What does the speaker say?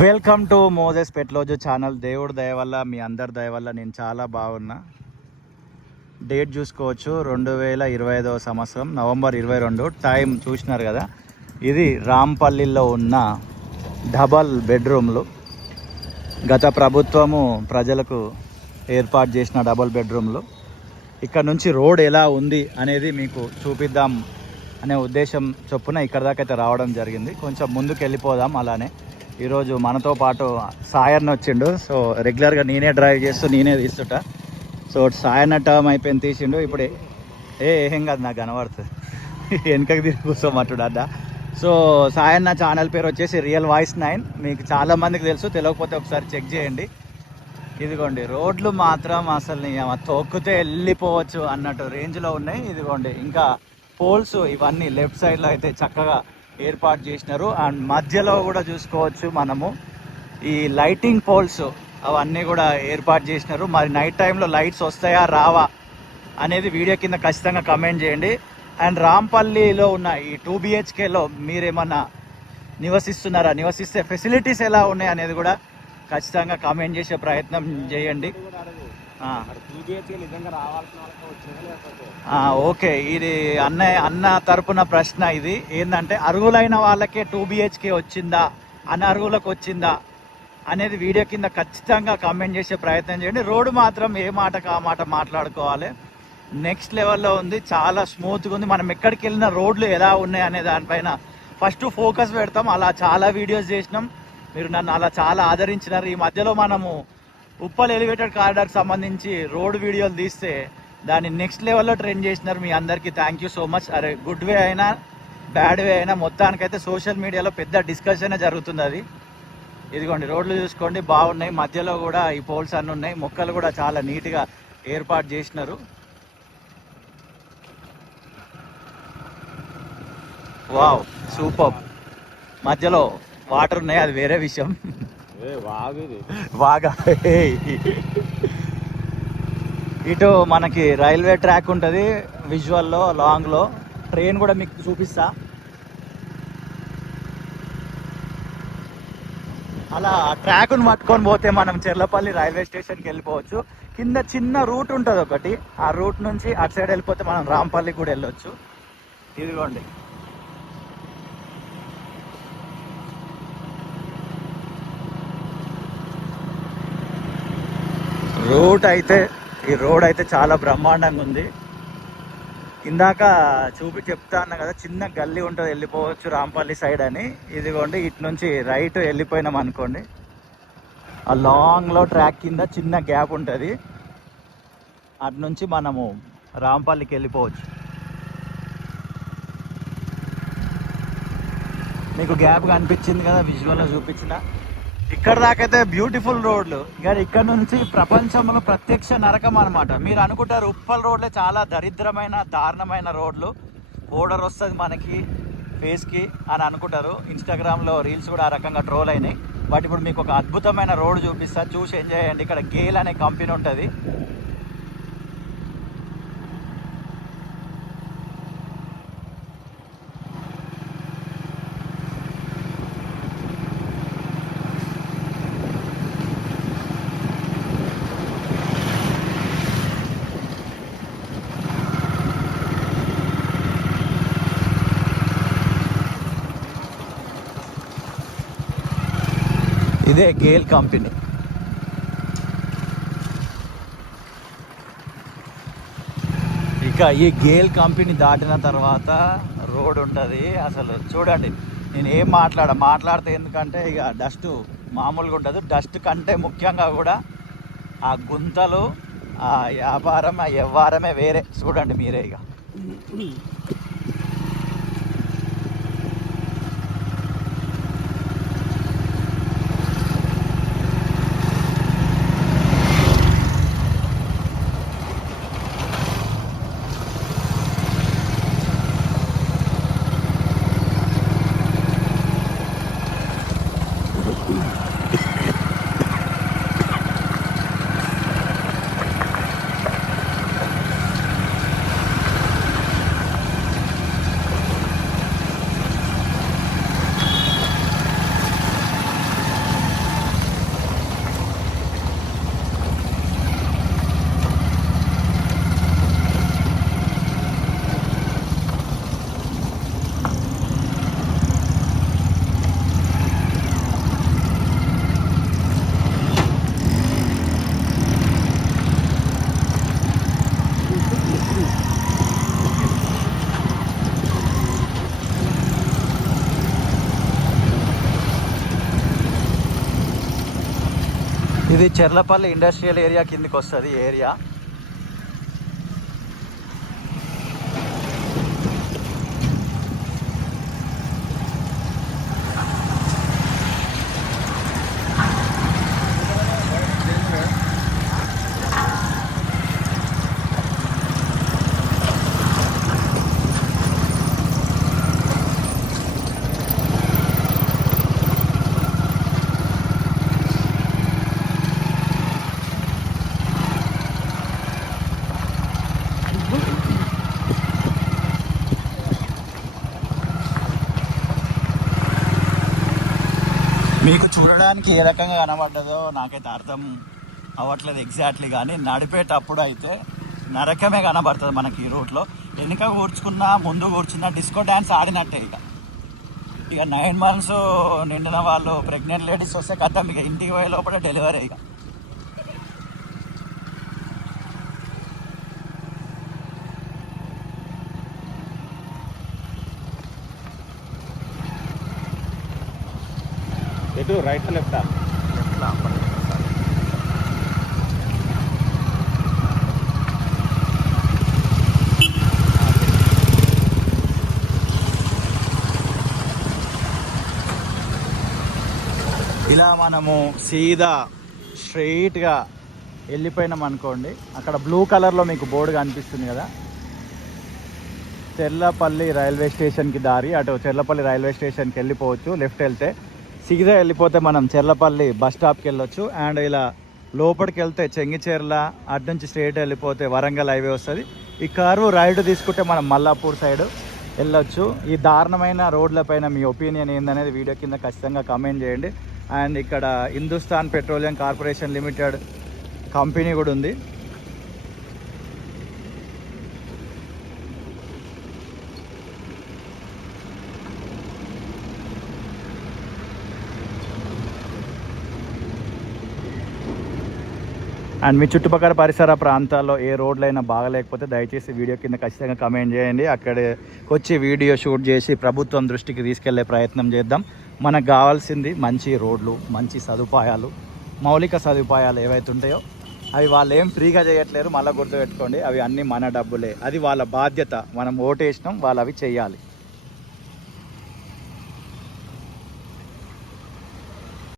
Welcome to Moses పెట్లోజు channel. దేవుడి దయ వల్ల, మీ అందరి దయ వల్ల నేను చాలా బాగున్నా. డేట్ చూసుకోవచ్చు, 2025 సంవత్సరం నవంబర్ 22. టైం చూసినారు కదా. ఇది రాంపల్లిలో ఉన్న డబల్ బెడ్రూమ్లు. గత ప్రభుత్వము ప్రజలకు ఏర్పాటు చేసిన డబల్ బెడ్రూమ్లు. ఇక్కడ నుంచి రోడ్ ఎలా ఉంది అనేది మీకు చూపిద్దాం అనే ఉద్దేశం చొప్పున ఇక్కడ దాకా అయితే రావడం జరిగింది. కొంచెం ముందుకు వెళ్ళిపోదాం. అలానే ఈరోజు మనతో పాటు సాయన్న వచ్చిండు. సో రెగ్యులర్గా నేనే డ్రైవ్ చేస్తూ నేనే తీస్తుంటా. సో సాయన్న టర్మ్ అయిపోయింది, తీసిండు. ఇప్పుడు ఏం కాదు, నాకు కనబడుతుంది. వెనకకి తిరిగి కూర్చోమంటుడు అడ్డా. సో సాయన్న ఛానల్ పేరు వచ్చేసి రియల్ వాయిస్ 9. మీకు చాలామందికి తెలుసు, తెలియకపోతే ఒకసారి చెక్ చేయండి. ఇదిగోండి రోడ్లు మాత్రం అసలు తొక్కితే వెళ్ళిపోవచ్చు అన్నట్టు రేంజ్లో ఉన్నాయి. ఇదిగోండి ఇంకా పోల్స్ ఇవన్నీ లెఫ్ట్ సైడ్లో అయితే చక్కగా ఏర్పాటు చేసినారు. అండ్ మధ్యలో కూడా చూసుకోవచ్చు మనము ఈ లైటింగ్ పోల్స్ అవన్నీ కూడా ఏర్పాటు చేసినారు. మరి నైట్ టైంలో లైట్స్ వస్తాయా రావా అనేది వీడియో కింద ఖచ్చితంగా కమెంట్ చేయండి. అండ్ రాంపల్లిలో ఉన్న ఈ 2 BHKలో మీరేమన్నా నివసిస్తున్నారా, నివసిస్తే ఫెసిలిటీస్ ఎలా ఉన్నాయి అనేది కూడా ఖచ్చితంగా కామెంట్ చేసే ప్రయత్నం చేయండి. ఓకే, ఇది అన్న తరపున ప్రశ్న. ఇది ఏంటంటే అర్హులైన వాళ్ళకే 2 BHK వచ్చిందా, అనర్హులకు వచ్చిందా అనేది వీడియో కింద ఖచ్చితంగా కామెంట్ చేసే ప్రయత్నం చేయండి. రోడ్డు మాత్రం ఏ మాటకు ఆ మాట మాట్లాడుకోవాలి. నెక్స్ట్ లెవెల్లో ఉంది, చాలా స్మూత్గా ఉంది. మనం ఎక్కడికి వెళ్ళిన రోడ్లు ఎలా ఉన్నాయి అనే దానిపైన ఫస్ట్ ఫోకస్ పెడతాం. అలా చాలా వీడియోస్ చేసినాం, మీరు నన్ను అలా చాలా ఆదరించినారు. ఈ మధ్యలో మనము ఉప్పల్ ఎలివేటెడ్ కారిడార్కి సంబంధించి రోడ్ వీడియోలు తీస్తే దాన్ని నెక్స్ట్ లెవెల్లో ట్రెండ్ చేసినారు. మీ అందరికీ థ్యాంక్ యూ సో మచ్. అరే గుడ్ వే అయినా బ్యాడ్ వే అయినా మొత్తానికైతే సోషల్ మీడియాలో పెద్ద డిస్కషన్ జరుగుతుంది. అది ఇదిగోండి రోడ్లు చూసుకోండి, బాగున్నాయి. మధ్యలో కూడా ఈ పోల్స్ అన్నీ ఉన్నాయి. మొక్కలు కూడా చాలా నీట్గా ఏర్పాటు చేసినారు. Wow, super. మధ్యలో వాటర్ ఉన్నాయి, అది వేరే విషయం. బాగా ఇటు మనకి రైల్వే ట్రాక్ ఉంటుంది విజువల్లో, లాంగ్లో. ట్రైన్ కూడా మీకు చూపిస్తా. అలా ట్రాక్ను పట్టుకొని పోతే మనం చెర్లపల్లి రైల్వే స్టేషన్కి వెళ్ళిపోవచ్చు. కింద చిన్న రూట్ ఉంటుంది ఒకటి, ఆ రూట్ నుంచి అటు సైడ్ వెళ్ళిపోతే మనం రాంపల్లి కూడా వెళ్ళొచ్చు. ఇదిగోండి ఈ రోడ్ అయితే చాలా బ్రహ్మాండంగా ఉంది. ఇందాక చెప్తా అన్నా కదా, చిన్న గల్లీ ఉంటుంది, వెళ్ళిపోవచ్చు రాంపల్లి సైడ్ అని. ఇదిగోండి ఇటు నుంచి రైట్ వెళ్ళిపోయినాం అనుకోండి, ఆ లాంగ్లో ట్రాక్ కింద చిన్న గ్యాప్ ఉంటుంది, అటు నుంచి మనము రాంపల్లికి వెళ్ళిపోవచ్చు. మీకు గ్యాప్ కనిపించింది కదా, విజువల్లో చూపించిన. ఇక్కడ దాకైతే బ్యూటిఫుల్ రోడ్లు, కానీ ఇక్కడ నుంచి ప్రపంచంలో ప్రత్యక్ష నరకం అనమాట. మీరు అనుకుంటారు ఉప్పల్ రోడ్లే చాలా దరిద్రమైన దారుణమైన రోడ్లు, బోర్డర్ వస్తుంది మనకి ఫేస్కి అని అనుకుంటారు. ఇన్స్టాగ్రామ్లో రీల్స్ కూడా ఆ రకంగా ట్రోల్ అయినాయి. బట్ ఇప్పుడు మీకు ఒక అద్భుతమైన రోడ్ చూపిస్తా, చూసి ఎంజాయ్ చేయండి. ఇక్కడ గేల్ అనే కంపెనీ ఉంటుంది. ఇదే గేల్ కంపెనీ. ఇక ఈ గేల్ కంపెనీ దాటిన తర్వాత రోడ్ ఉంటుంది. అసలు చూడండి, నేను ఏం మాట్లాడితే ఎందుకంటే ఇక డస్ట్ మామూలుగా ఉంటుంది. డస్ట్ కంటే ముఖ్యంగా కూడా ఆ గుంతలు, ఆ వ్యాపారం, ఆ వ్యవహారమే వేరే. చూడండి మీరే. ఇక ఇది చెర్లపల్లి ఇండస్ట్రియల్ ఏరియా కిందకి వస్తుంది ఏరియా. మీకు చూడడానికి ఏ రకంగా కనబడ్డదో నాకైతే అర్థం అవ్వట్లేదు ఎగ్జాక్ట్లీ, కానీ నడిపేటప్పుడు అయితే నరకమే కనబడుతుంది మనకి ఈ రూట్లో. వెనుక కూర్చుకున్నా ముందు కూర్చున్నా డిస్కో డ్యాన్స్ ఆడినట్టే. ఇక 9 months నిండిన వాళ్ళు ప్రెగ్నెంట్ లేడీస్ వస్తే కథం ఇక ఇంటికి పోయే లోపల డెలివరీ. ఇక ఎటు రైట్ లెఫ్టా? లెఫ్ట్లా. ఇలా మనము సీదా స్ట్రైట్గా వెళ్ళిపోయినాం అనుకోండి, అక్కడ బ్లూ కలర్లో మీకు బోర్డు కనిపిస్తుంది కదా, చెర్లపల్లి రైల్వే స్టేషన్కి దారి. అటు చెర్లపల్లి రైల్వే స్టేషన్కి వెళ్ళిపోవచ్చు. లెఫ్ట్ వెళ్తే సీదా వెళ్ళిపోతే మనం చెర్లపల్లి బస్ స్టాప్కి వెళ్ళొచ్చు. అండ్ ఇలా లోపలికి వెళ్తే చెంగిచెర్ల, అటు నుంచి స్ట్రైట్ వెళ్ళిపోతే వరంగల్ హైవే వస్తుంది. ఈ కర్వ్ రైట్ తీసుకుంటే మనం మల్లాపూర్ సైడ్ వెళ్ళొచ్చు. ఈ దారుణమైన రోడ్లపైన మీ ఒపీనియన్ ఏందనేది వీడియో కింద ఖచ్చితంగా కామెంట్ చేయండి. అండ్ ఇక్కడ Hindustan petroleum corporation limited company కూడా ఉంది. అండ్ మీ చుట్టుపక్కల పరిసర ప్రాంతాల్లో ఏ రోడ్లైనా బాగలేకపోతే దయచేసి వీడియో కింద ఖచ్చితంగా కమెంట్ చేయండి. అక్కడికి వచ్చి వీడియో షూట్ చేసి ప్రభుత్వం దృష్టికి తీసుకెళ్లే ప్రయత్నం చేద్దాం. మనకు కావాల్సింది మంచి రోడ్లు, మంచి సదుపాయాలు, మౌలిక సదుపాయాలు ఏవైతే ఉంటాయో అవి వాళ్ళు ఏం ఫ్రీగా చేయట్లేరు. మళ్ళీ గుర్తుపెట్టుకోండి, అవి అన్నీ మన డబ్బులే. అది వాళ్ళ బాధ్యత. మనం ఓటేసినాం, వాళ్ళు అవి చేయాలి.